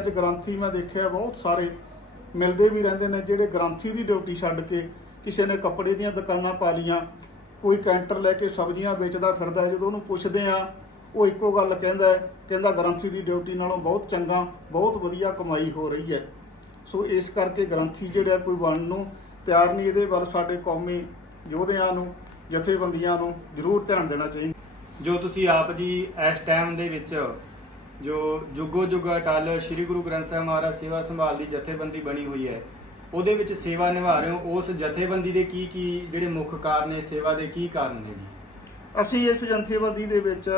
ਅੱਜ ਗ੍ਰੰਥੀ ਮੈਂ ਦੇਖਿਆ ਬਹੁਤ ਸਾਰੇ ਮਿਲਦੇ ਵੀ ਰਹਿੰਦੇ ਨੇ ਜਿਹੜੇ ਗ੍ਰੰਥੀ ਦੀ ਡਿਊਟੀ ਛੱਡ ਕੇ ਕਿਸੇ ਨੇ ਕੱਪੜੇ ਦੀਆਂ ਦੁਕਾਨਾਂ ਪਾ ਲੀਆਂ ਕੋਈ ਕੈਂਟਰ ਲੈ ਕੇ ਸਬਜ਼ੀਆਂ ਵੇਚਦਾ ਫਿਰਦਾ ਜਦੋਂ ਉਹਨੂੰ ਪੁੱਛਦੇ ਆ ਉਹ ਇੱਕੋ ਗੱਲ ਕਹਿੰਦਾ ਕਹਿੰਦਾ ਗ੍ਰੰਥੀ ਦੀ ਡਿਊਟੀ ਨਾਲੋਂ ਬਹੁਤ ਚੰਗਾ, ਬਹੁਤ ਵਧੀਆ ਕਮਾਈ ਹੋ ਰਹੀ ਹੈ। ਸੋ ਇਸ ਕਰਕੇ ਗ੍ਰੰਥੀ ਜਿਹੜਾ ਕੋਈ ਬਣਨ ਨੂੰ ਤਿਆਰ ਨਹੀਂ ਇਹਦੇ ਵੱਲ ਸਾਡੇ ਕੌਮੀ ਯੋਧਿਆਂ ਨੂੰ, ਜਥੇਬੰਦੀਆਂ ਨੂੰ ਜ਼ਰੂਰ ਧਿਆਨ ਦੇਣਾ ਚਾਹੀਦਾ। ਜੋ ਤੁਸੀਂ ਆਪ ਜੀ ਇਸ ਟਾਈਮ ਦੇ ਵਿੱਚ ਜੋ ਜੁਗੋ ਜੁਗ ਅਟਲ ਸ੍ਰੀ ਗੁਰੂ ਗ੍ਰੰਥ ਸਾਹਿਬ ਮਹਾਰਾਜ ਸੇਵਾ ਸੰਭਾਲ ਦੀ ਜਥੇਬੰਦੀ ਬਣੀ ਹੋਈ ਹੈ। ਉਹਦੇ ਵਿੱਚ ਸੇਵਾ ਨਿਭਾ ਰਹੇ ਹੋ। ਉਸ ਜਥੇਬੰਦੀ ਦੇ ਕੀ ਕੀ ਜਿਹੜੇ ਮੁੱਖ ਕਾਰਨ ਨੇ ਸੇਵਾ ਦੇ ਕੀ ਕਾਰਨ ਨੇ ਜੀ? ਅਸੀਂ ਇਸ ਜਥੇਬੰਦੀ ਦੇ ਵਿੱਚ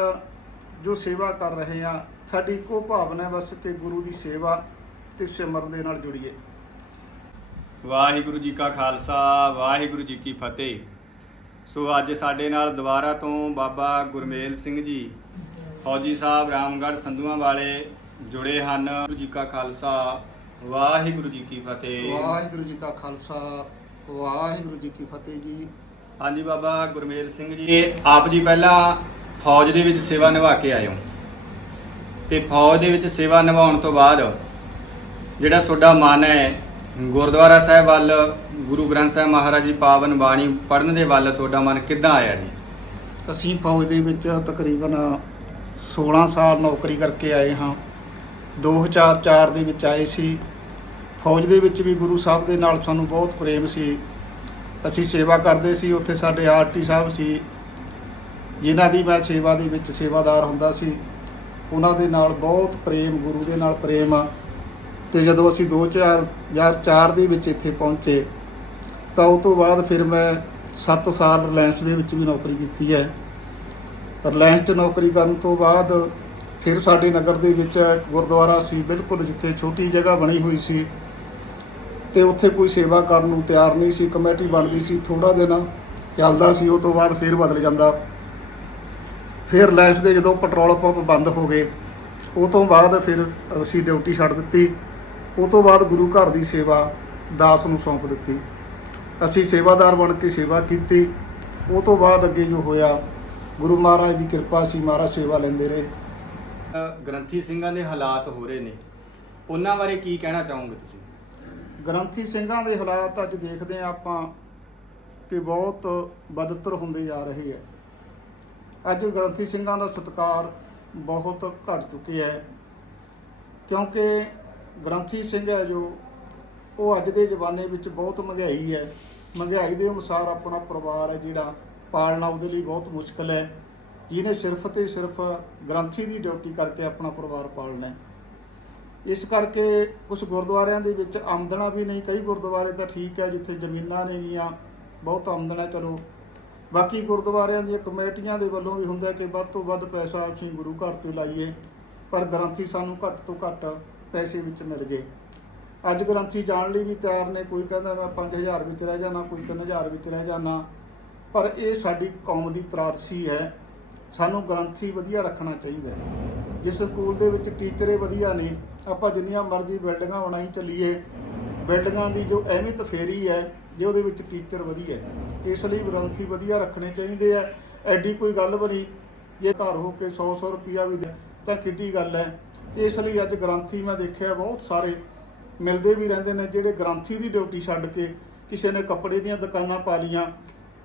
ਜੋ ਸੇਵਾ ਕਰ ਰਹੇ ਹਾਂ ਸਾਡੀ ਇੱਕੋ ਭਾਵਨਾ ਹੈ ਬਸ ਕਿ ਗੁਰੂ ਦੀ ਸੇਵਾ ਤੇ ਸਿਮਰਨ ਦੇ ਨਾਲ ਜੁੜੀਏ। ਵਾਹਿਗੁਰੂ ਜੀ ਕਾ ਖਾਲਸਾ ਵਾਹਿਗੁਰੂ ਜੀ ਕੀ ਫਤਿਹ। ਸੋ ਅੱਜ ਸਾਡੇ ਨਾਲ ਦੁਬਾਰਾ ਤੋਂ ਬਾਬਾ ਗੁਰਮੇਲ ਸਿੰਘ ਜੀ ਫੌਜੀ ਸਾਹਿਬ ਰਾਮਗੜ੍ਹ ਸੰਧੂਆਂ ਵਾਲੇ ਜੁੜੇ ਹਨ। ਵਾਹਿਗੁਰੂ ਜੀ ਕਾ ਖਾਲਸਾ ਵਾਹਿਗੁਰੂ ਜੀ ਕੀ ਫਤਿਹ। ਵਾਹਿਗੁਰੂ ਜੀ ਕਾ ਖਾਲਸਾ ਵਾਹਿਗੁਰੂ ਜੀ ਕੀ ਫਤਿਹ ਜੀ। ਹਾਂਜੀ ਬਾਬਾ ਗੁਰਮੇਲ ਸਿੰਘ ਜੀ ਆਪ ਜੀ ਪਹਿਲਾਂ ਫੌਜ ਦੇ ਵਿੱਚ ਸੇਵਾ ਨਿਭਾ ਕੇ ਆਏ ਹੋ। ਤੇ ਫੌਜ ਦੇ ਵਿੱਚ ਸੇਵਾ ਨਿਭਾਉਣ ਤੋਂ ਬਾਅਦ ਜਿਹੜਾ ਤੁਹਾਡਾ ਮਨ ਹੈ ਗੁਰਦੁਆਰਾ ਸਾਹਿਬ ਵੱਲ ਗੁਰੂ ਗ੍ਰੰਥ ਸਾਹਿਬ ਮਹਾਰਾਜ ਦੀ ਪਾਵਨ ਬਾਣੀ ਪੜ੍ਹਨ ਦੇ ਵੱਲ ਤੁਹਾਡਾ ਮਨ ਕਿੱਦਾਂ ਆਇਆ ਜੀ? ਅਸੀਂ ਫੌਜ ਦੇ ਵਿੱਚ ਤਕਰੀਬਨ 16 ਸਾਲ ਨੌਕਰੀ ਕਰਕੇ ਆਏ ਹਾਂ। 2004 ਦੇ ਵਿੱਚ ਆਏ ਸੀ। ਫੌਜ ਦੇ ਵਿੱਚ ਵੀ ਗੁਰੂ ਸਾਹਿਬ ਦੇ ਨਾਲ ਸਾਨੂੰ ਬਹੁਤ ਪ੍ਰੇਮ ਸੀ। ਅਸੀਂ ਸੇਵਾ ਕਰਦੇ ਸੀ। ਉੱਥੇ ਸਾਡੇ ਆਰਟੀ ਸਾਹਿਬ ਸੀ, ਜਿਨ੍ਹਾਂ ਦੀ ਮੈਂ ਸੇਵਾ ਦੇ ਵਿੱਚ ਸੇਵਾਦਾਰ ਹੁੰਦਾ ਸੀ। ਉਹਨਾਂ ਦੇ ਨਾਲ ਬਹੁਤ ਪ੍ਰੇਮ, ਗੁਰੂ ਦੇ ਨਾਲ ਪ੍ਰੇਮ ਆ। ਤੇ ਜਦੋਂ ਅਸੀਂ 2004 ਦੇ ਵਿੱਚ ਇੱਥੇ ਪਹੁੰਚੇ, ਤਾਂ ਉਸ ਤੋਂ ਬਾਅਦ ਫਿਰ ਮੈਂ 7 ਸਾਲ ਰਿਲਾਇੰਸ ਦੇ ਵਿੱਚ ਵੀ ਨੌਕਰੀ ਕੀਤੀ ਹੈ। ਰਿਲਾਇੰਸ 'ਚ ਨੌਕਰੀ ਕਰਨ ਤੋਂ ਬਾਅਦ ਫਿਰ ਸਾਡੇ ਨਗਰ ਦੇ ਵਿੱਚ ਇੱਕ ਗੁਰਦੁਆਰਾ ਸੀ, ਬਿਲਕੁਲ ਜਿੱਥੇ ਛੋਟੀ ਜਗ੍ਹਾ ਬਣੀ ਹੋਈ ਸੀ। ਤੇ ਉੱਥੇ ਕੋਈ ਸੇਵਾ ਕਰਨ ਨੂੰ ਤਿਆਰ ਨਹੀਂ ਸੀ, ਕਮੇਟੀ ਬਣਦੀ ਸੀ ਥੋੜਾ ਦਿਨ ਚੱਲਦਾ ਸੀ, ਉਹ ਤੋਂ ਬਾਅਦ ਫਿਰ ਬਦਲ ਜਾਂਦਾ। ਫਿਰ ਰਿਲਾਇੰਸ ਦੇ ਜਦੋਂ ਪੈਟਰੋਲ ਪੰਪ ਬੰਦ ਹੋ ਗਏ, ਉਹ ਤੋਂ ਬਾਅਦ ਫਿਰ ਅਸੀਂ ਡਿਊਟੀ ਛੱਡ ਦਿੱਤੀ। ਉਹ ਤੋਂ ਬਾਅਦ ਗੁਰੂ ਘਰ ਦੀ ਸੇਵਾ ਦਾਸ ਨੂੰ ਸੌਂਪ ਦਿੱਤੀ। ਅਸੀਂ ਸੇਵਾਦਾਰ ਬਣ ਕੇ ਸੇਵਾ ਕੀਤੀ। ਉਹ ਤੋਂ ਬਾਅਦ ਅੱਗੇ ਜੋ ਹੋਇਆ ਗੁਰੂ ਮਹਾਰਾਜ ਦੀ ਕਿਰਪਾ ਸੀ ਮਹਾਰਾਜ ਸੇਵਾ ਲੈਂਦੇ ਰਹੇ। ਗ੍ਰੰਥੀ ਸਿੰਘਾਂ ਦੇ ਹਾਲਾਤ ਹੋ ਰਹੇ ਨੇ। ਉਹਨਾਂ ਬਾਰੇ ਕੀ ਕਹਿਣਾ ਚਾਹੋਗੇ ਤੁਸੀਂ? ਗ੍ਰੰਥੀ ਸਿੰਘਾਂ ਦੇ ਹਾਲਾਤ ਅੱਜ ਦੇਖਦੇ ਹਾਂ ਆਪਾਂ ਕਿ ਬਹੁਤ ਬਦਤਰ ਹੁੰਦੇ ਜਾ ਰਹੇ ਹੈ। ਅੱਜ ਗ੍ਰੰਥੀ ਸਿੰਘਾਂ ਦਾ ਸਤਿਕਾਰ ਬਹੁਤ ਘਟ ਚੁੱਕਿਆ ਹੈ। ਕਿਉਂਕਿ ਗ੍ਰੰਥੀ ਸਿੰਘ ਹੈ ਜੋ ਉਹ ਅੱਜ ਦੇ ਜ਼ਮਾਨੇ ਵਿੱਚ ਬਹੁਤ ਮਹਿੰਗਾਈ ਹੈ। ਮਹਿੰਗਾਈ ਦੇ ਅਨੁਸਾਰ ਆਪਣਾ ਪਰਿਵਾਰ ਹੈ ਜਿਹੜਾ। ਪਾਲਣਾ ਉਹਦੇ ਲਈ ਬਹੁਤ ਮੁਸ਼ਕਲ ਹੈ। ਜਿਹਨੇ ਸਿਰਫ ਤੇ ਸਿਰਫ ਗ੍ਰੰਥੀ ਦੀ ਡਿਊਟੀ ਕਰਕੇ ਆਪਣਾ ਪਰਿਵਾਰ ਪਾਲਣਾ ਹੈ। ਇਸ ਕਰਕੇ ਕੁਝ ਗੁਰਦੁਆਰਿਆਂ ਦੇ ਵਿੱਚ ਆਮਦਨਾ ਵੀ ਨਹੀਂ, ਕਈ ਗੁਰਦੁਆਰੇ ਤਾਂ ਠੀਕ ਹੈ ਜਿੱਥੇ ਜ਼ਮੀਨਾਂ ਨੇਗੀਆਂ ਬਹੁਤ ਆਮਦਨ ਹੈ ਚਲੋ। ਬਾਕੀ ਗੁਰਦੁਆਰਿਆਂ ਦੀਆਂ ਕਮੇਟੀਆਂ ਦੇ ਵੱਲੋਂ ਵੀ ਹੁੰਦਾ ਕਿ ਵੱਧ ਤੋਂ ਵੱਧ ਪੈਸਾ ਅਸੀਂ ਗੁਰੂ ਘਰ ਤੋਂ ਲਾਈਏ, ਪਰ ਗ੍ਰੰਥੀ ਸਾਨੂੰ ਘੱਟ ਤੋਂ ਘੱਟ ਪੈਸੇ ਵਿੱਚ ਮਿਲ ਜੇ। ਅੱਜ ਗ੍ਰੰਥੀ ਜਾਣ ਲਈ ਵੀ ਤਿਆਰ ਨੇ, ਕੋਈ ਕਹਿੰਦਾ ਮੈਂ 5000 ਵਿੱਚ ਰਹਿ ਜਾਣਾ, ਕੋਈ 3000 ਵਿੱਚ ਰਹਿ ਜਾਣਾ। ਪਰ ਇਹ ਸਾਡੀ ਕੌਮ ਦੀ ਤਰਾਸੀ ਹੈ। ਸਾਨੂੰ ਗ੍ਰੰਥੀ ਵਧੀਆ ਰੱਖਣਾ ਚਾਹੀਦਾ ਜਿਸ ਸਕੂਲ ਦੇ ਵਿੱਚ ਟੀਚਰੇ ਵਧੀਆ ਨੇ, ਆਪਾਂ ਜਿੰਨੀਆਂ ਮਰਜ਼ੀ ਬਿਲਡਿੰਗਾਂ ਬਣਾਈ ਚੱਲੀਏ, ਬਿਲਡਿੰਗਾਂ ਦੀ ਜੋ ਅਹਿਮੀਅਤ ਫੇਰੀ ਹੈ, ਜੇ ਉਹਦੇ ਵਿੱਚ ਟੀਚਰ ਵਧੀਆ ਇਸ ਲਈ ਗ੍ਰੰਥੀ ਵਧੀਆ ਰੱਖਣੇ ਚਾਹੀਦੇ ਆ। ਐਡੀ ਕੋਈ ਗੱਲ ਬਣੀ ਜੇ ਘਰ ਹੋ ਕੇ 100 100 ਰੁਪਿਆ ਵੀ ਦੇ ਤਾਂ ਕਿੱਡੀ ਗੱਲ ਹੈ। ਇਸ ਲਈ ਅੱਜ ਗ੍ਰੰਥੀ ਮੈਂ ਦੇਖਿਆ ਬਹੁਤ ਸਾਰੇ ਮਿਲਦੇ ਵੀ ਰਹਿੰਦੇ ਨੇ, ਜਿਹੜੇ ਗ੍ਰੰਥੀ ਦੀ ਡਿਊਟੀ ਛੱਡ ਕੇ ਕਿਸੇ ਨੇ ਕੱਪੜੇ ਦੀਆਂ ਦੁਕਾਨਾਂ ਪਾ ਲੀਆਂ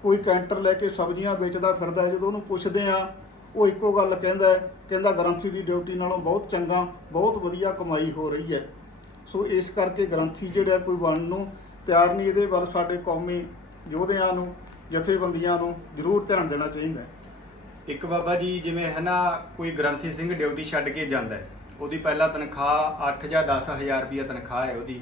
ਕੋਈ ਕੈਂਟਰ ਲੈ ਕੇ ਸਬਜ਼ੀਆਂ ਵੇਚਦਾ ਫਿਰਦਾ ਹੈ, ਜਦੋਂ ਉਹਨੂੰ ਪੁੱਛਦੇ ਆ ਉਹ ਇੱਕੋ ਗੱਲ ਕਹਿੰਦਾ ਕਹਿੰਦਾ ਗ੍ਰੰਥੀ ਦੀ ਡਿਊਟੀ ਨਾਲੋਂ ਬਹੁਤ ਚੰਗਾ, ਬਹੁਤ ਵਧੀਆ ਕਮਾਈ ਹੋ ਰਹੀ ਹੈ। ਸੋ ਇਸ ਕਰਕੇ ਗ੍ਰੰਥੀ ਜਿਹੜਾ ਕੋਈ ਬਣਨ ਨੂੰ ਤਿਆਰ ਨਹੀਂ, ਇਹਦੇ ਵੱਲ ਸਾਡੇ ਕੌਮੀ ਯੋਧਿਆਂ ਨੂੰ, ਜਥੇਬੰਦੀਆਂ ਨੂੰ ਜ਼ਰੂਰ ਧਿਆਨ ਦੇਣਾ ਚਾਹੀਦਾ ਹੈ। ਇੱਕ ਬਾਬਾ ਜੀ, ਜਿਵੇਂ ਹੈ ਨਾ, ਕੋਈ ਗ੍ਰੰਥੀ ਸਿੰਘ ਡਿਊਟੀ ਛੱਡ ਕੇ ਜਾਂਦਾ ਹੈ, ਉਹਦੀ ਪਹਿਲਾਂ ਤਨਖਾਹ 8 ਜਾਂ 10000 ਰੁਪਏ ਤਨਖਾਹ ਹੈ ਉਹਦੀ।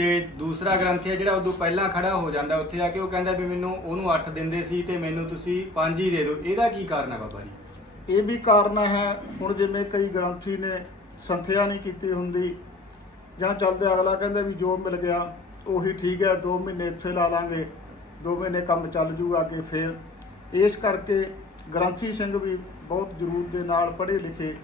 ਤੇ ਦੂਸਰਾ ਗ੍ਰੰਥੀ ਹੈ ਜਿਹੜਾ ਉਦੋਂ ਪਹਿਲਾਂ ਖੜਾ ਹੋ ਜਾਂਦਾ ਉੱਥੇ ਆ ਕੇ ਉਹ ਕਹਿੰਦਾ ਵੀ ਮੈਨੂੰ ਉਹਨੂੰ 8 ਦਿੰਦੇ ਸੀ ਤੇ ਮੈਨੂੰ ਤੁਸੀਂ 5 ਹੀ ਦੇ ਦਿਓ। ਇਹਦਾ ਕੀ ਕਾਰਨ ਹੈ ਬਾਬਾ ਜੀ? ਇਹ ਵੀ ਕਾਰਨ ਹੈ, ਹੁਣ ਜਿਵੇਂ ਕਈ ਗ੍ਰੰਥੀ ਨੇ ਸੰਥਿਆ ਨਹੀਂ ਕੀਤੀ ਹੁੰਦੀ ਜਾਂ ਚੱਲਦੇ ਅਗਲਾ ਕਹਿੰਦਾ ਵੀ ਜੋ ਮਿਲ ਗਿਆ ਉਹੀ ਠੀਕ ਹੈ 2 ਮਹੀਨੇ ਇੱਥੇ ਲਾ ਲਾਂਗੇ 2 ਮਹੀਨੇ ਕੰਮ ਚੱਲ ਜੂਗਾ ਅੱਗੇ ਫੇਰ। ਇਸ ਕਰਕੇ ਗ੍ਰੰਥੀ ਸਿੰਘ ਵੀ ਬਹੁਤ ਜ਼ਰੂਰ ਦੇ ਨਾਲ ਪੜ੍ਹੇ ਲਿਖੇ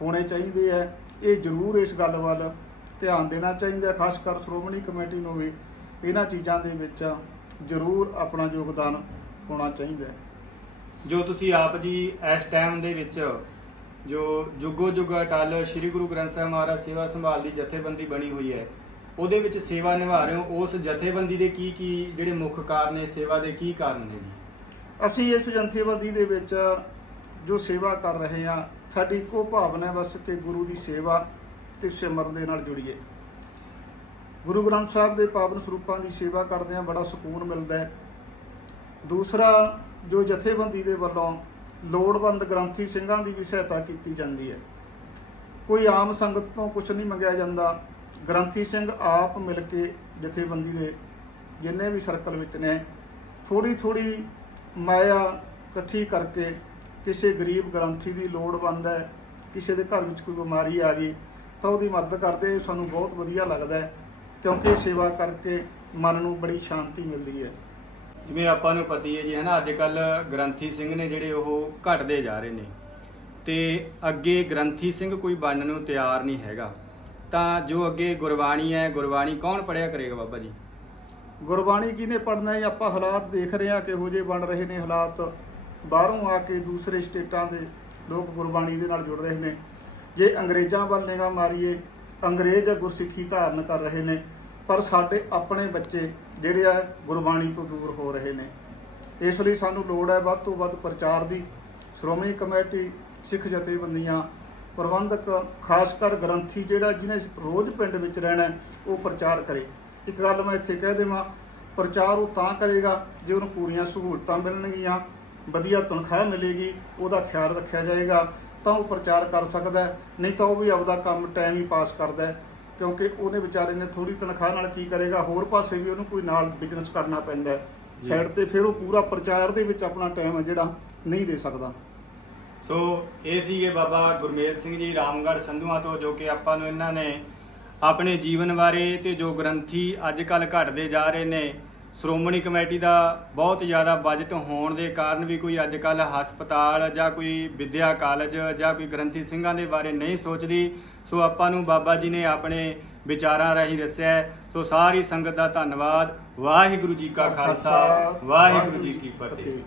ਹੋਣੇ ਚਾਹੀਦੇ ਹੈ। ਇਹ ਜ਼ਰੂਰ ਇਸ ਗੱਲ ਵੱਲ ਧਿਆਨ ਦੇਣਾ ਚਾਹੀਦਾ ਖਾਸ ਕਰ ਸ਼੍ਰੋਮਣੀ ਕਮੇਟੀ ਨੂੰ ਵੀ ਇਹਨਾਂ ਚੀਜ਼ਾਂ ਦੇ ਵਿੱਚ ਜ਼ਰੂਰ ਆਪਣਾ ਯੋਗਦਾਨ ਹੋਣਾ ਚਾਹੀਦਾ ਜੋ ਤੁਸੀਂ ਆਪ ਜੀ ਇਸ ਟਾਈਮ ਦੇ ਵਿੱਚ ਜੋ ਜੁਗੋ ਜੁਗ ਅਟਲ ਸ੍ਰੀ ਗੁਰੂ ਗ੍ਰੰਥ ਸਾਹਿਬ ਮਹਾਰਾਜ ਸੇਵਾ ਸੰਭਾਲ ਦੀ ਜਥੇਬੰਦੀ ਬਣੀ ਹੋਈ ਹੈ ਉਹਦੇ ਵਿੱਚ ਸੇਵਾ ਨਿਭਾ ਰਹੇ ਹੋ ਉਸ ਜਥੇਬੰਦੀ ਦੇ ਕੀ ਕੀ ਜਿਹੜੇ ਮੁੱਖ ਕਾਰਨ ਨੇ ਸੇਵਾ ਦੇ ਕੀ ਕਾਰਨ ਨੇ ਜੀ? ਅਸੀਂ ਇਸ ਜਥੇਬੰਦੀ ਦੇ ਵਿੱਚ ਜੋ ਸੇਵਾ ਕਰ ਰਹੇ ਹਾਂ ਸਾਡੀ ਇੱਕੋ ਭਾਵਨਾ ਹੈ ਬਸ ਕਿ ਗੁਰੂ ਦੀ ਸੇਵਾ ਤੇ ਸਿਮਰਨ ਦੇ ਨਾਲ ਜੁੜੀਏ। ਗੁਰੂ ਗ੍ਰੰਥ ਸਾਹਿਬ ਦੇ ਪਾਵਨ ਸਰੂਪਾਂ ਦੀ ਸੇਵਾ ਕਰਦੇ ਹਾਂ ਬੜਾ ਸਕੂਨ ਮਿਲਦਾ ਹੈ। ਦੂਸਰਾ, ਜੋ ਜਥੇਬੰਦੀ ਦੇ ਵੱਲੋਂ ਲੋੜਵੰਦ ਗ੍ਰੰਥੀ ਸਿੰਘਾਂ ਦੀ ਵੀ ਸਹਾਇਤਾ ਕੀਤੀ ਜਾਂਦੀ ਹੈ। ਕੋਈ ਆਮ ਸੰਗਤ ਤੋਂ ਕੁਝ ਨਹੀਂ ਮੰਗਿਆ ਜਾਂਦਾ। ਗ੍ਰੰਥੀ ਸਿੰਘ ਆਪ ਮਿਲ ਕੇ ਜਥੇਬੰਦੀ ਦੇ ਜਿੰਨੇ ਵੀ ਸਰਕਲ ਵਿੱਚ ਨੇ ਥੋੜੀ ਥੋੜੀ ਮਾਇਆ ਇਕੱਠੀ ਕਰਕੇ ਕਿਸੇ ਗਰੀਬ ਗ੍ਰੰਥੀ ਦੀ ਲੋੜਵੰਦ ਹੈ, ਕਿਸੇ ਦੇ ਘਰ ਵਿੱਚ ਕੋਈ ਬਿਮਾਰੀ ਆ ਗਈ ਤਾਂ ਉਹਦੀ ਮਦਦ ਕਰਦੇ ਸਾਨੂੰ ਬਹੁਤ ਵਧੀਆ ਲੱਗਦਾ ਹੈ ਕਿਉਂਕਿ ਸੇਵਾ ਕਰਕੇ ਮਨ ਨੂੰ ਬੜੀ ਸ਼ਾਂਤੀ ਮਿਲਦੀ ਹੈ। ਜਿਵੇਂ ਆਪਾਂ ਨੂੰ ਪਤੀ ਹੈ ਜੀ ਹੈ ਨਾ ਅੱਜ ਕੱਲ ਗ੍ਰੰਥੀ ਸਿੰਘ ਨੇ ਜਿਹੜੇ ਉਹ ਘਟਦੇ ਜਾ ਰਹੇ ਨੇ। ਤੇ ਅੱਗੇ ਗ੍ਰੰਥੀ ਸਿੰਘ ਕੋਈ ਬਣਨ ਨੂੰ ਤਿਆਰ ਨਹੀਂ ਹੈਗਾ। ਤਾਂ ਜੋ ਅੱਗੇ ਗੁਰਬਾਣੀ ਹੈ ਗੁਰਬਾਣੀ ਕੌਣ ਪੜਿਆ ਕਰੇਗਾ ਬਾਬਾ ਜੀ? ਗੁਰਬਾਣੀ ਕਿਹਨੇ ਪੜਨਾ ਹੈ? ਆਪਾਂ ਹਾਲਾਤ ਦੇਖ ਰਹੇ ਹਾਂ ਕਿਹੋ ਜਿਹੇ ਬਣ ਰਹੇ ਨੇ ਹਾਲਾਤ। ਬਾਹਰੋਂ ਆ ਕੇ ਦੂਸਰੇ ਸਟੇਟਾਂ ਦੇ ਲੋਕ ਗੁਰਬਾਣੀ ਦੇ ਨਾਲ ਜੁੜ ਰਹੇ ਨੇ। ਜੇ ਅੰਗਰੇਜ਼ਾਂ ਵੱਲ ਨਿਗਾਹ ਮਾਰੀਏ, ਅੰਗਰੇਜ਼ ਗੁਰਸਿੱਖੀ ਧਾਰਨ ਕਰ ਰਹੇ ਨੇ, ਪਰ ਸਾਡੇ ਆਪਣੇ ਬੱਚੇ ਜਿਹੜੇ ਆ ਗੁਰਬਾਣੀ ਤੋਂ ਦੂਰ ਹੋ ਰਹੇ ਨੇ। ਇਸ ਲਈ ਸਾਨੂੰ ਲੋੜ ਹੈ ਵੱਧ ਤੋਂ ਵੱਧ ਪ੍ਰਚਾਰ ਦੀ। ਸ਼੍ਰੋਮਣੀ ਕਮੇਟੀ, ਸਿੱਖ ਜਥੇਬੰਦੀਆਂ, ਪ੍ਰਬੰਧਕ, ਖਾਸ ਕਰ ਗ੍ਰੰਥੀ ਜਿਹੜਾ ਜਿਹਨੇ ਰੋਜ਼ ਪਿੰਡ ਵਿੱਚ ਰਹਿਣਾ ਉਹ ਪ੍ਰਚਾਰ ਕਰੇ। ਇੱਕ ਗੱਲ ਮੈਂ ਇੱਥੇ ਕਹਿ ਦੇਵਾਂ, ਪ੍ਰਚਾਰ ਉਹ ਤਾਂ ਕਰੇਗਾ ਜੇ ਉਹਨੂੰ ਪੂਰੀਆਂ ਸਹੂਲਤਾਂ ਮਿਲਣਗੀਆਂ, ਵਧੀਆ ਤਨਖਾਹ ਮਿਲੇਗੀ, ਉਹਦਾ ਖਿਆਲ ਰੱਖਿਆ ਜਾਏਗਾ। ਤਾਂ ਉਹ ਪ੍ਰਚਾਰ ਕਰ ਸਕਦਾ। ਨਹੀਂ ਤਾਂ ਉਹ ਵੀ ਆਪਦਾ ਕੰਮ ਟਾਈਮ ਹੀ ਪਾਸ ਕਰਦਾ ਕਿਉਂਕਿ ਉਹਨੇ ਵਿਚਾਰੇ ਨੇ ਥੋੜੀ ਤਨਖਾਹ ਨਾਲ ਕੀ ਕਰੇਗਾ ਹੋਰ ਪਾਸੇ ਵੀ ਉਹਨੂੰ ਕੋਈ ਨਾਲ ਬਿਜ਼ਨਸ ਕਰਨਾ ਪੈਂਦਾ। ਸਾਈਡ ਤੇ ਫਿਰ ਉਹ ਪੂਰਾ ਪ੍ਰਚਾਰ ਦੇ ਵਿੱਚ ਆਪਣਾ ਟਾਈਮ ਹੈ ਜਿਹੜਾ ਨਹੀਂ ਦੇ ਸਕਦਾ ਸੋ ਇਹ ਸੀਗੇ ਬਾਬਾ ਗੁਰਮੇਲ ਸਿੰਘ ਜੀ ਰਾਮਗੜ੍ਹ ਸੰਧੂਆਂ ਤੋਂ ਜੋ ਕਿ ਆਪਾਂ ਨੂੰ ਇਹਨਾਂ ਨੇ ਆਪਣੇ ਜੀਵਨ ਬਾਰੇ ਤੇ ਜੋ ਗ੍ਰੰਥੀ ਅੱਜ ਕੱਲ ਘਟਦੇ ਜਾ ਰਹੇ ਨੇ ਸ਼੍ਰੋਮਣੀ ਕਮੇਟੀ ਦਾ ਬਹੁਤ ਜ਼ਿਆਦਾ ਬਜਟ ਹੋਣ ਦੇ ਕਾਰਨ ਵੀ ਕੋਈ ਅੱਜ ਕੱਲ ਹਸਪਤਾਲ ਜਾਂ ਕੋਈ ਵਿਦਿਆ ਕਾਲਜ ਜਾਂ ਕੋਈ ਗ੍ਰੰਥੀ ਸਿੰਘਾਂ ਦੇ ਬਾਰੇ ਨਹੀਂ ਸੋਚਦੀ। ਸੋ ਆਪਾਂ ਨੂੰ ਬਾਬਾ ਜੀ ਨੇ ਆਪਣੇ ਵਿਚਾਰਾਂ ਰਾਹੀਂ ਦੱਸਿਆ ਸੋ ਸਾਰੀ ਸੰਗਤ ਦਾ ਧੰਨਵਾਦ। ਵਾਹਿਗੁਰੂ ਜੀ ਕਾ ਖਾਲਸਾ, ਵਾਹਿਗੁਰੂ ਜੀ ਕੀ ਫਤਿਹ।